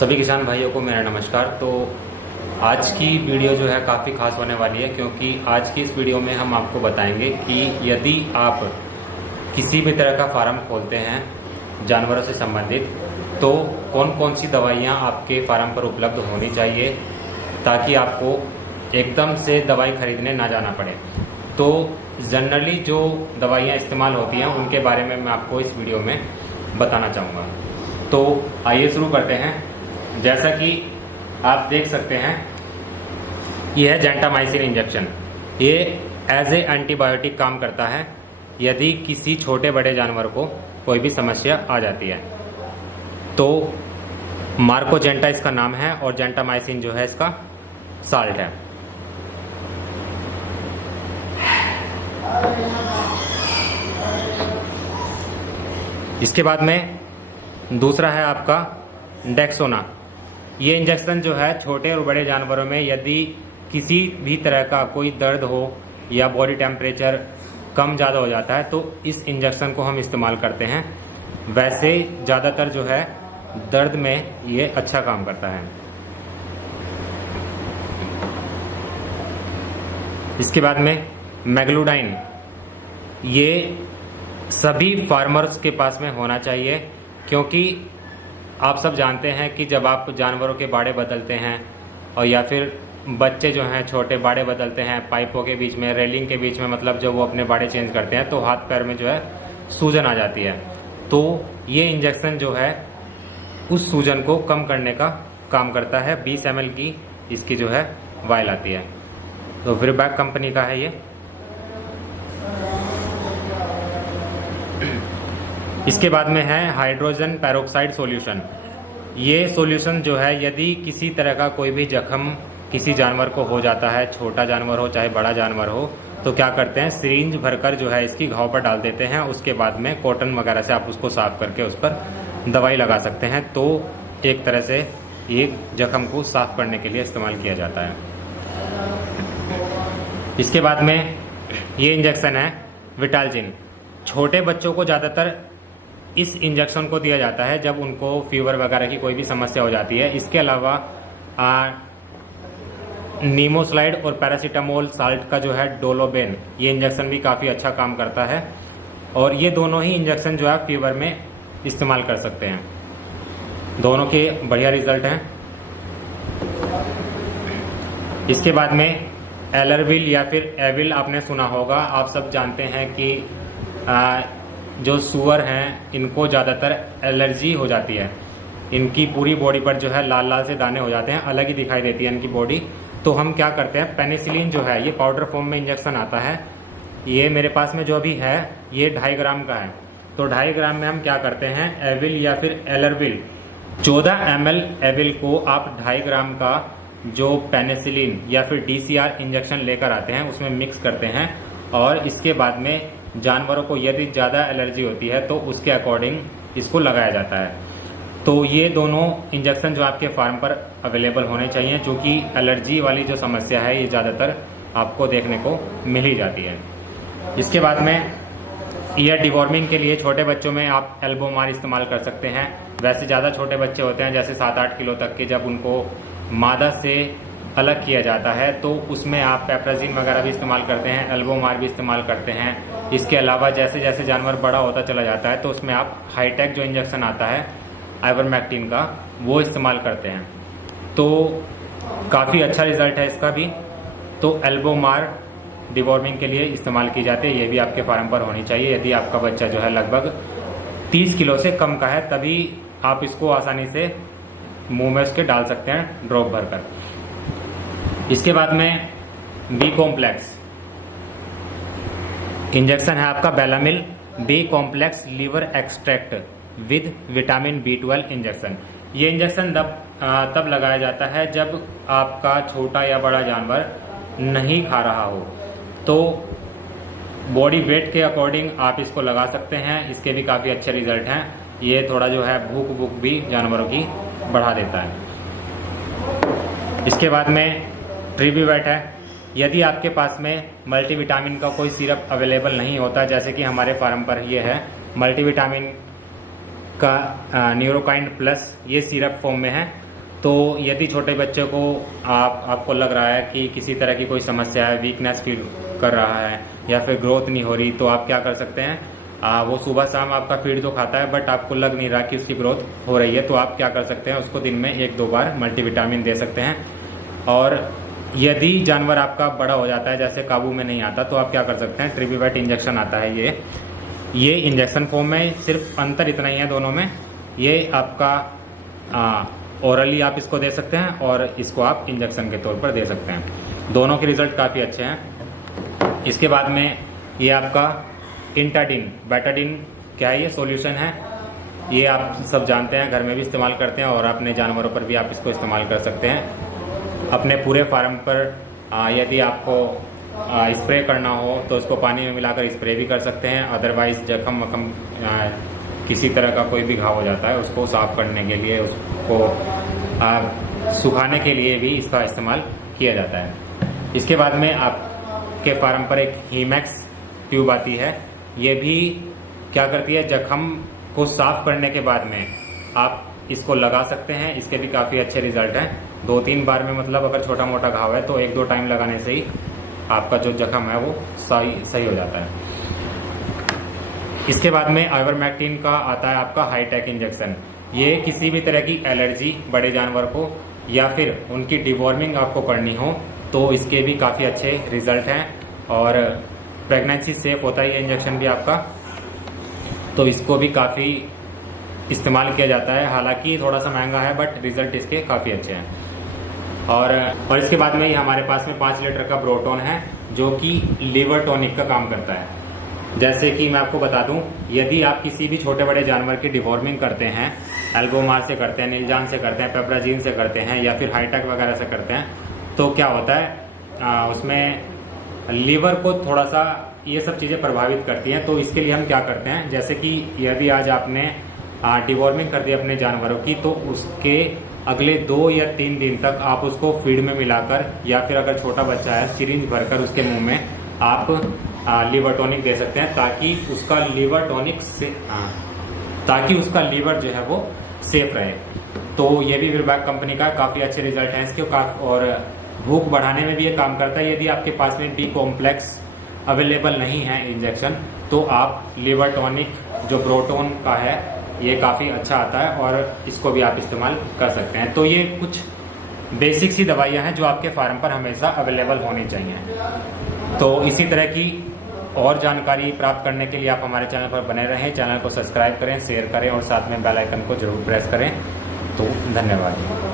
सभी किसान भाइयों को मेरा नमस्कार। तो आज की वीडियो जो है काफ़ी खास होने वाली है, क्योंकि आज की इस वीडियो में हम आपको बताएंगे कि यदि आप किसी भी तरह का फार्म खोलते हैं जानवरों से संबंधित, तो कौन कौन सी दवाइयाँ आपके फार्म पर उपलब्ध होनी चाहिए ताकि आपको एकदम से दवाई खरीदने ना जाना पड़े। तो जनरली जो दवाइयाँ इस्तेमाल होती हैं उनके बारे में मैं आपको इस वीडियो में बताना चाहूँगा। तो आइए शुरू करते हैं। जैसा कि आप देख सकते हैं, यह है जेंटामाइसिन इंजेक्शन। ये एज ए एंटीबायोटिक काम करता है यदि किसी छोटे बड़े जानवर को कोई भी समस्या आ जाती है। तो मार्कोजेंटा इसका नाम है और जेंटामाइसिन जो है इसका साल्ट है। इसके बाद में दूसरा है आपका डेक्सोना। ये इंजेक्शन जो है छोटे और बड़े जानवरों में यदि किसी भी तरह का कोई दर्द हो या बॉडी टेम्परेचर कम ज़्यादा हो जाता है तो इस इंजेक्शन को हम इस्तेमाल करते हैं। वैसे ज़्यादातर जो है दर्द में ये अच्छा काम करता है। इसके बाद में मैग्लूडाइन, ये सभी फार्मर्स के पास में होना चाहिए, क्योंकि आप सब जानते हैं कि जब आप जानवरों के बाड़े बदलते हैं और या फिर बच्चे जो हैं छोटे बाड़े बदलते हैं पाइपों के बीच में, रेलिंग के बीच में, मतलब जब वो अपने बाड़े चेंज करते हैं तो हाथ पैर में जो है सूजन आ जाती है। तो ये इंजेक्शन जो है उस सूजन को कम करने का काम करता है। 20 ml की इसकी जो है वायल आती है। तो विरबैक कंपनी का है ये। इसके बाद में है हाइड्रोजन पेरोक्साइड सॉल्यूशन। ये सॉल्यूशन जो है यदि किसी तरह का कोई भी जख्म किसी जानवर को हो जाता है, छोटा जानवर हो चाहे बड़ा जानवर हो, तो क्या करते हैं, सिरिंज भरकर जो है इसकी घाव पर डाल देते हैं। उसके बाद में कॉटन वगैरह से आप उसको साफ करके उस पर दवाई लगा सकते हैं। तो एक तरह से ये जख्म को साफ करने के लिए इस्तेमाल किया जाता है। इसके बाद में ये इंजेक्शन है विटाल्जिन। छोटे बच्चों को ज़्यादातर इस इंजेक्शन को दिया जाता है जब उनको फीवर वगैरह की कोई भी समस्या हो जाती है। इसके अलावा नीमोस्लाइड और पैरासीटामोल साल्ट का जो है डोलोबेन, ये इंजेक्शन भी काफ़ी अच्छा काम करता है। और ये दोनों ही इंजेक्शन जो है फीवर में इस्तेमाल कर सकते हैं। दोनों के बढ़िया रिजल्ट हैं। इसके बाद में एलरविल या फिर एविल आपने सुना होगा। आप सब जानते हैं कि जो सुअर हैं इनको ज़्यादातर एलर्जी हो जाती है। इनकी पूरी बॉडी पर जो है लाल लाल से दाने हो जाते हैं, अलग ही दिखाई देती है इनकी बॉडी। तो हम क्या करते हैं, पेनिसिलिन जो है ये पाउडर फॉर्म में इंजेक्शन आता है। ये मेरे पास में जो अभी है ये 2.5 ग्राम का है। तो 2.5 ग्राम में हम क्या करते हैं, एविल या फिर एलरविल 14 ml एविल को आप 2.5 ग्राम का जो पेनिसिलिन या फिर DCR इंजेक्शन लेकर आते हैं उसमें मिक्स करते हैं। और इसके बाद में जानवरों को यदि ज़्यादा एलर्जी होती है तो उसके अकॉर्डिंग इसको लगाया जाता है। तो ये दोनों इंजेक्शन जो आपके फार्म पर अवेलेबल होने चाहिए, क्योंकि एलर्जी वाली जो समस्या है ये ज़्यादातर आपको देखने को मिल ही जाती है। इसके बाद में ईयर डिवॉर्मिंग के लिए छोटे बच्चों में आप एल्बोमार इस्तेमाल कर सकते हैं। वैसे ज़्यादा छोटे बच्चे होते हैं जैसे 7-8 किलो तक के, जब उनको मादा से अलग किया जाता है तो उसमें आप पेप्राजिन वगैरह भी इस्तेमाल करते हैं, एल्बोमार भी इस्तेमाल करते हैं। इसके अलावा जैसे जैसे जानवर बड़ा होता चला जाता है तो उसमें आप हाईटेक जो इंजेक्शन आता है आइवरमेक्टिन का, वो इस्तेमाल करते हैं। तो काफ़ी अच्छा रिजल्ट है इसका भी। तो एल्बोमार डिवॉर्मिंग के लिए इस्तेमाल की जाती है। ये भी आपके फार्म पर होनी चाहिए। यदि आपका बच्चा जो है लगभग 30 किलो से कम का है तभी आप इसको आसानी से मुंह में उसके डाल सकते हैं ड्रॉप भरकर। इसके बाद में बी कॉम्प्लेक्स इंजेक्शन है आपका Belamyl B complex liver extract with vitamin B12 injection. ये इंजेक्शन तब लगाया जाता है जब आपका छोटा या बड़ा जानवर नहीं खा रहा हो। तो बॉडी वेट के अकॉर्डिंग आप इसको लगा सकते हैं। इसके भी काफ़ी अच्छे रिजल्ट हैं। ये थोड़ा जो है भूख भी जानवरों की बढ़ा देता है। इसके बाद में ट्रीबीवैट है। यदि आपके पास में मल्टीविटामिन का कोई सिरप अवेलेबल नहीं होता, जैसे कि हमारे फार्म पर ये है मल्टीविटामिन का न्यूरोकाइंड प्लस, ये सिरप फॉर्म में है, तो यदि छोटे बच्चे को आपको लग रहा है कि किसी तरह की कोई समस्या है, वीकनेस फील कर रहा है या फिर ग्रोथ नहीं हो रही, तो आप क्या कर सकते हैं, वो सुबह शाम आपका फीड तो खाता है बट आपको लग नहीं रहा कि उसकी ग्रोथ हो रही है, तो आप क्या कर सकते हैं, उसको दिन में 1-2 बार मल्टीविटामिन दे सकते हैं। और यदि जानवर आपका बड़ा हो जाता है, जैसे काबू में नहीं आता, तो आप क्या कर सकते हैं, ट्रिबीवेट इंजेक्शन आता है, ये इंजेक्शन फॉर्म में, सिर्फ अंतर इतना ही है दोनों में, ये आपका ओरली आप इसको दे सकते हैं और इसको आप इंजेक्शन के तौर पर दे सकते हैं। दोनों के रिजल्ट काफ़ी अच्छे हैं। इसके बाद में ये आपका इंटाडिन, बेटाडिन क्या है, ये सॉल्यूशन है, ये आप सब जानते हैं, घर में भी इस्तेमाल करते हैं और अपने जानवरों पर भी आप इसको इस्तेमाल कर सकते हैं। अपने पूरे फार्म पर यदि आपको स्प्रे करना हो तो इसको पानी में मिलाकर स्प्रे भी कर सकते हैं। अदरवाइज जख्म वखम किसी तरह का कोई भी घाव हो जाता है, उसको साफ करने के लिए, उसको सुखाने के लिए भी इसका इस्तेमाल किया जाता है। इसके बाद में आपके फार्म पर एक हीमैक्स ट्यूब आती है, ये भी क्या करती है, जख्म को साफ करने के बाद में आप इसको लगा सकते हैं। इसके भी काफ़ी अच्छे रिजल्ट हैं। 2-3 बार में, मतलब अगर छोटा मोटा घाव है तो 1-2 टाइम लगाने से ही आपका जो जख्म है वो सही हो जाता है। इसके बाद में आइवरमेक्टिन का आता है आपका हाईटेक इंजेक्शन। ये किसी भी तरह की एलर्जी बड़े जानवर को या फिर उनकी डिवॉर्मिंग आपको करनी हो तो इसके भी काफ़ी अच्छे रिजल्ट हैं और प्रेगनेंसी सेफ होता है ये इंजेक्शन भी आपका, तो इसको भी काफ़ी इस्तेमाल किया जाता है। हालांकि थोड़ा सा महंगा है बट रिजल्ट इसके काफ़ी अच्छे हैं। और इसके बाद में ही हमारे पास में 5 लीटर का ब्रोटोन है जो कि लीवर टॉनिक का काम करता है। जैसे कि मैं आपको बता दूं, यदि आप किसी भी छोटे बड़े जानवर की डिवॉर्मिंग करते हैं, एल्बोमार से करते हैं, नीलजान से करते हैं, पेप्राजीन से करते हैं या फिर हाईटेक वगैरह से करते हैं, तो क्या होता है, उसमें लीवर को थोड़ा सा ये सब चीज़ें प्रभावित करती हैं। तो इसके लिए हम क्या करते हैं, जैसे कि यदि आज आपने डिवॉर्मिंग कर दी अपने जानवरों की, तो उसके अगले 2 या 3 दिन तक आप उसको फीड में मिलाकर या फिर अगर छोटा बच्चा है सिरिंज भरकर उसके मुंह में आप लीवर टॉनिक दे सकते हैं, ताकि उसका लीवर टॉनिक से ताकि उसका लीवर जो है वो सेफ रहे। तो ये भी वीरबैक कंपनी का काफ़ी अच्छे रिजल्ट हैं इसके, और भूख बढ़ाने में भी ये काम करता है। यदि आपके पास में बी कॉम्प्लेक्स अवेलेबल नहीं है इंजेक्शन, तो आप लीवर टॉनिक जो ब्रोटोन का है ये काफ़ी अच्छा आता है और इसको भी आप इस्तेमाल कर सकते हैं। तो ये कुछ बेसिक सी दवाइयाँ हैं जो आपके फार्म पर हमेशा अवेलेबल होनी चाहिए। तो इसी तरह की और जानकारी प्राप्त करने के लिए आप हमारे चैनल पर बने रहें, चैनल को सब्सक्राइब करें, शेयर करें और साथ में बेल आइकन को जरूर प्रेस करें। तो धन्यवाद।